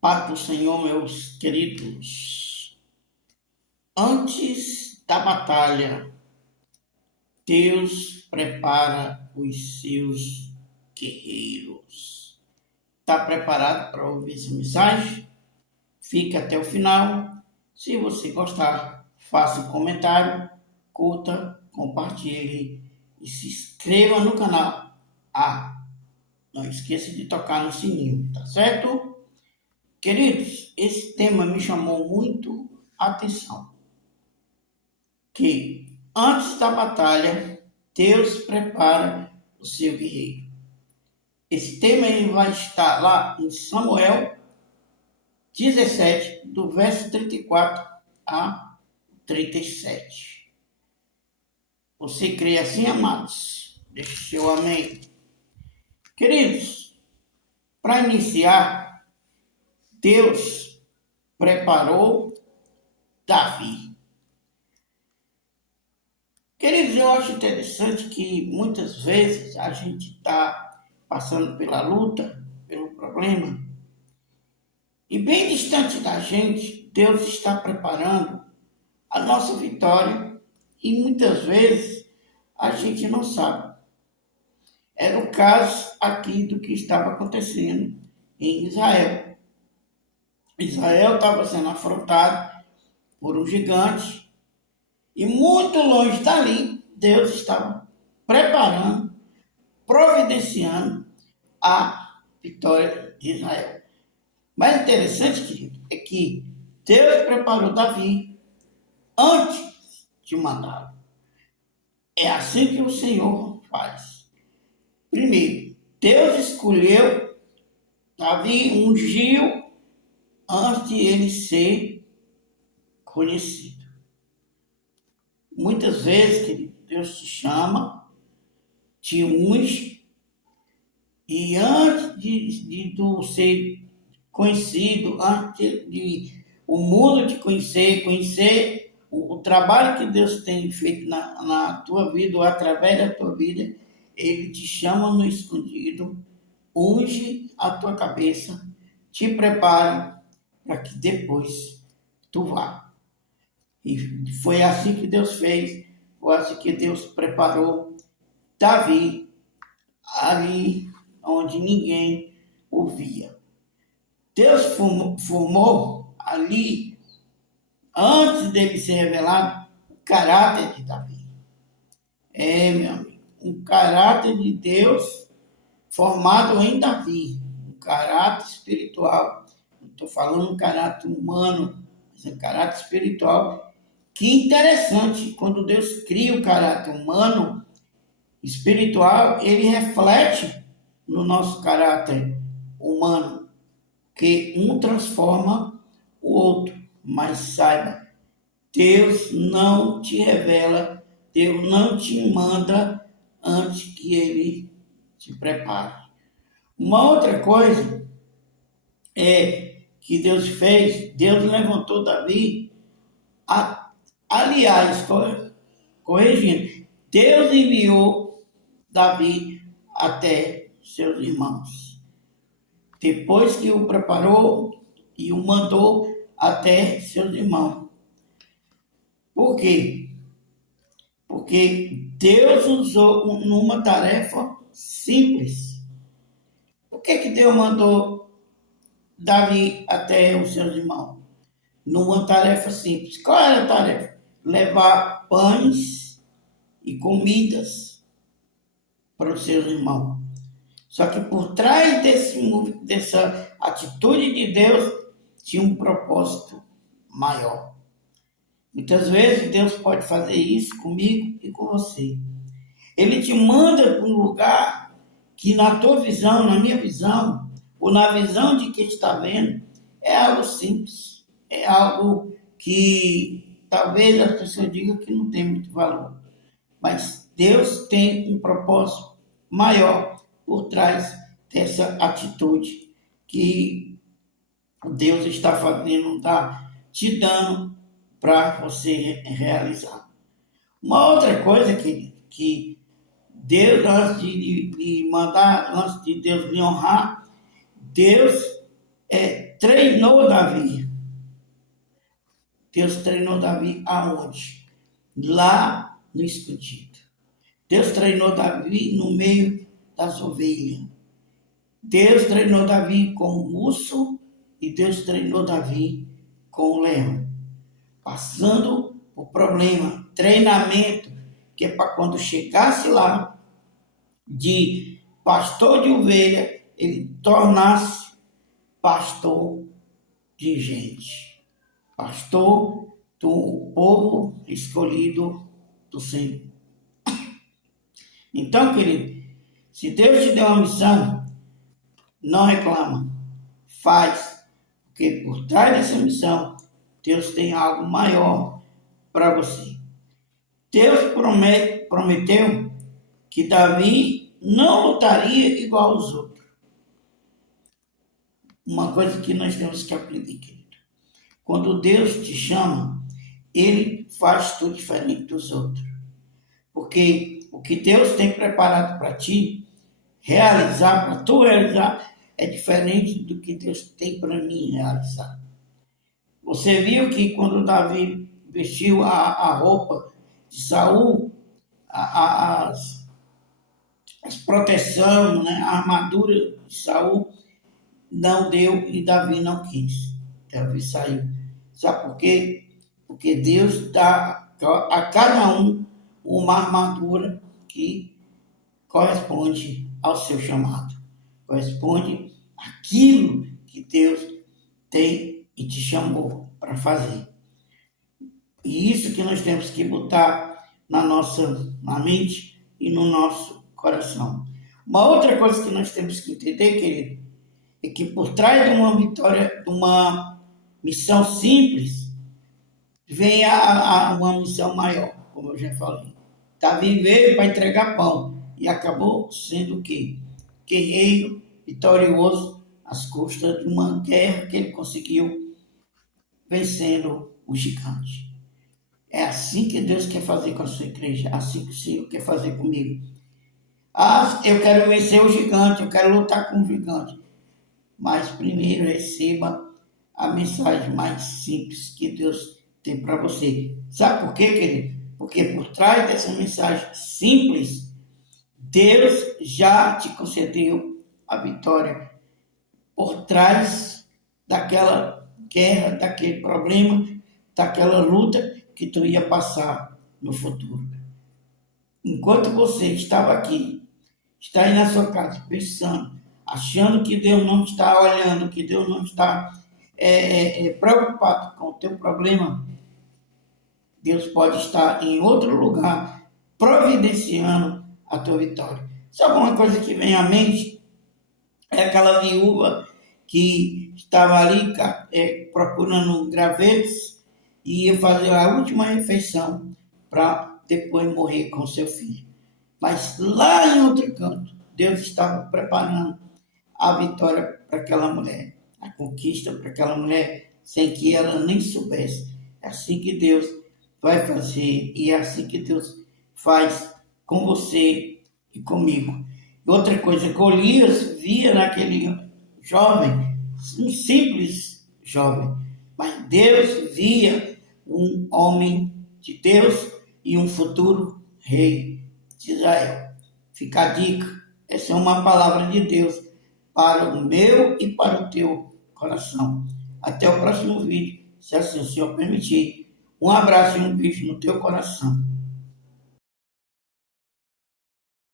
Paz do Senhor, meus queridos. Antes da batalha, Deus prepara os seus guerreiros. Está preparado para ouvir essa mensagem? Fique até o final. Se você gostar, faça um comentário, curta, compartilhe e se inscreva no canal. Não esqueça de tocar no sininho, tá certo? Queridos, esse tema me chamou muito a atenção. Que antes da batalha, Deus prepara o seu guerreiro. Esse tema ele vai estar lá em Samuel 17, do verso 34 a 37. Você crê assim, amados? Deixe o seu amém. Queridos, para iniciar, Deus preparou Davi. Queridos, eu acho interessante que muitas vezes a gente está passando pela luta, pelo problema, e bem distante da gente, Deus está preparando a nossa vitória e muitas vezes a gente não sabe. Era o caso aqui do que estava acontecendo em Israel. Israel estava sendo afrontado por um gigante e muito longe dali, Deus estava preparando, providenciando a vitória de Israel. Mas interessante, querido, é que Deus preparou Davi antes de mandá-lo. É assim que o Senhor faz. Primeiro, Deus escolheu Davi, ungiu antes de ele ser conhecido. Muitas vezes, querido, Deus te chama, te unge, e antes de tu ser conhecido, antes de o mundo te conhecer o trabalho que Deus tem feito na tua vida, ou através da tua vida, Ele te chama no escondido, unge a tua cabeça, te prepara para que depois tu vá. E foi assim que Deus fez, foi assim que Deus preparou Davi ali onde ninguém o via. Deus formou ali, antes dele ser revelado, o caráter de Davi. Meu amigo, um caráter de Deus formado em Davi, um caráter espiritual. Não estou falando um caráter humano, mas um caráter espiritual. Que interessante, quando Deus cria o caráter humano, espiritual, ele reflete no nosso caráter humano, que um transforma o outro. Mas saiba, Deus não te revela, Deus não te manda antes que ele te prepare. Uma outra coisa é que Deus fez, Deus levantou Davi, aliás, corrigindo, Deus enviou Davi até seus irmãos. Depois que o preparou e o mandou até seus irmãos. Por quê? Porque Deus usou numa tarefa simples. Por que Deus mandou Davi até os seus irmãos? Numa tarefa simples. Qual era a tarefa? Levar pães e comidas para os seus irmãos. Só que por trás dessa atitude de Deus tinha um propósito maior. Muitas vezes Deus pode fazer isso comigo e com você. Ele te manda para um lugar que na tua visão, na minha visão, ou na visão de quem está vendo, é algo simples. É algo que talvez as pessoas digam que não tem muito valor. Mas Deus tem um propósito maior por trás dessa atitude que Deus está fazendo, está te dando para você realizar. Uma outra coisa que Deus, antes de mandar, antes de Deus lhe honrar, Deus treinou Davi. Deus treinou Davi aonde? Lá no escondido. Deus treinou Davi no meio das ovelhas. Deus treinou Davi com o urso e Deus treinou Davi com o leão. Passando o problema, treinamento, que é para quando chegasse lá de pastor de ovelha, ele tornasse pastor de gente. Pastor do povo escolhido do Senhor. Então, querido, se Deus te deu uma missão, não reclama, faz, porque por trás dessa missão, Deus tem algo maior para você. Deus prometeu que Davi não lutaria igual aos outros. Uma coisa que nós temos que aprender, querido. Quando Deus te chama, Ele faz tudo diferente dos outros. Porque o que Deus tem preparado para ti, para tu realizar, é diferente do que Deus tem para mim realizar. Você viu que quando Davi vestiu a roupa de Saul, as proteções, né, a armadura de Saul, não deu e Davi não quis. Davi saiu. Sabe por quê? Porque Deus dá a cada um uma armadura que corresponde ao seu chamado. Corresponde àquilo que Deus tem e te chamou para fazer. E isso que nós temos que botar na mente e no nosso coração. Uma outra coisa que nós temos que entender, querido, é que por trás de uma vitória, de uma missão simples, vem uma missão maior, como eu já falei. Davi veio para entregar pão e acabou sendo o quê? Guerreiro vitorioso às custas de uma guerra que ele conseguiu vencendo o gigante. É assim que Deus quer fazer com a sua igreja, assim que o Senhor quer fazer comigo. Eu quero vencer o gigante, eu quero lutar com o gigante. Mas primeiro receba a mensagem mais simples que Deus tem para você. Sabe por quê, querido? Porque por trás dessa mensagem simples, Deus já te concedeu a vitória. Por trás daquela guerra, daquele problema, daquela luta que tu ia passar no futuro. Enquanto você estava aqui, está aí na sua casa pensando, achando que Deus não está olhando, que Deus não está preocupado com o teu problema, Deus pode estar em outro lugar providenciando a tua vitória. Sabe uma coisa que vem à mente? É aquela viúva que estava ali procurando gravetos e ia fazer a última refeição para depois morrer com seu filho. Mas lá em outro canto, Deus estava preparando a vitória para aquela mulher, a conquista para aquela mulher, sem que ela nem soubesse. É assim que Deus vai fazer e é assim que Deus faz com você e comigo. E outra coisa, Golias via naquele jovem, um simples jovem, mas Deus via um homem de Deus e um futuro rei de Israel. Fica a dica, essa é uma palavra de Deus para o meu e para o teu coração. Até o próximo vídeo, se assim o Senhor permitir. Um abraço e um beijo no teu coração.